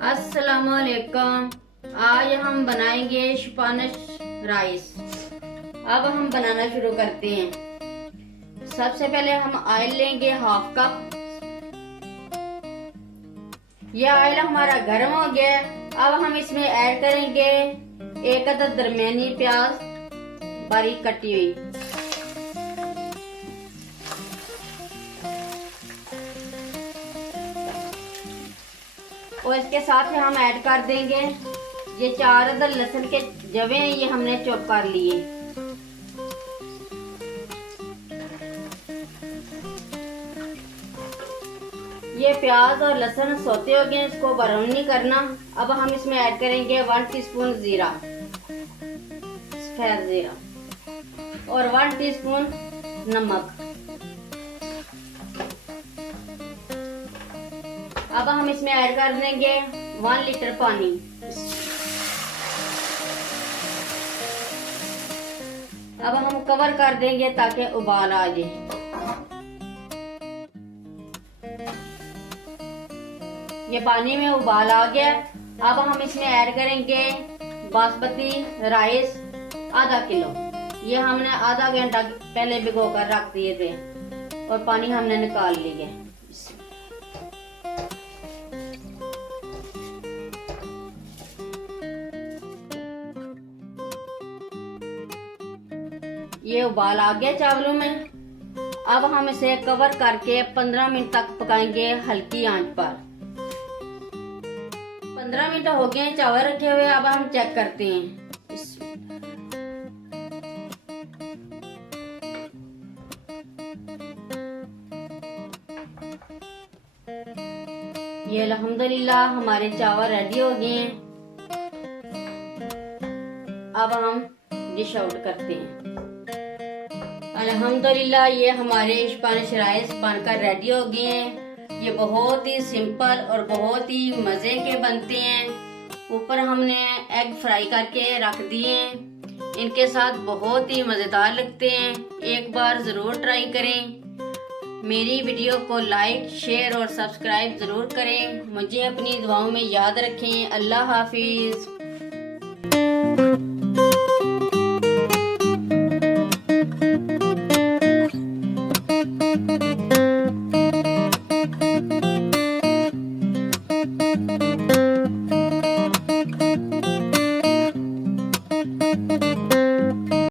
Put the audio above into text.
अस्सलामुअलैकुम। आज हम बनाएंगे स्पेनिश राइस। अब हम बनाना शुरू करते हैं। सबसे पहले हम ऑयल लेंगे हाफ कप। यह ऑयल हमारा गर्म हो गया। अब हम इसमें ऐड करेंगे एक अदद दरमियानी प्याज बारीक कटी हुई। और इसके साथ हम ऐड कर देंगे ये 4 अदद लहसुन के जवे हैं, ये हमने चॉप कर लिए। ये प्याज और लहसुन सोते हो गए, इसको ब्राउन नहीं करना। अब हम इसमें ऐड करेंगे 1 टीस्पून जीरा, सफेद जीरा, और 1 टीस्पून नमक। अब हम इसमें ऐड कर देंगे 1 लीटर पानी। अब हम कवर कर देंगे ताकि उबाल आ जाए। ये पानी में उबाल आ गया। अब हम इसमें ऐड करेंगे बासमती राइस आधा किलो। ये हमने आधा घंटा पहले भिगो कर रख दिए थे और पानी हमने निकाल लिया। ये उबाल आ गया चावलों में। अब हम इसे कवर करके 15 मिनट तक पकाएंगे हल्की आंच पर। 15 मिनट हो गए चावल रखे हुए। अब हम चेक करते हैं। ये अल्हम्दुलिल्लाह हमारे चावल रेडी हो गए हैं। अब हम डिश आउट करते हैं। अल्हम्दुलिल्लाह ये हमारे स्पेनिश राइस बनकर रेडी हो गए हैं। ये बहुत ही सिंपल और बहुत ही मज़े के बनते हैं। ऊपर हमने एग फ्राई करके रख दिए हैं। इनके साथ बहुत ही मज़ेदार लगते हैं। एक बार ज़रूर ट्राई करें। मेरी वीडियो को लाइक शेयर और सब्सक्राइब ज़रूर करें। मुझे अपनी दुआओं में याद रखें। अल्लाह हाफिज़।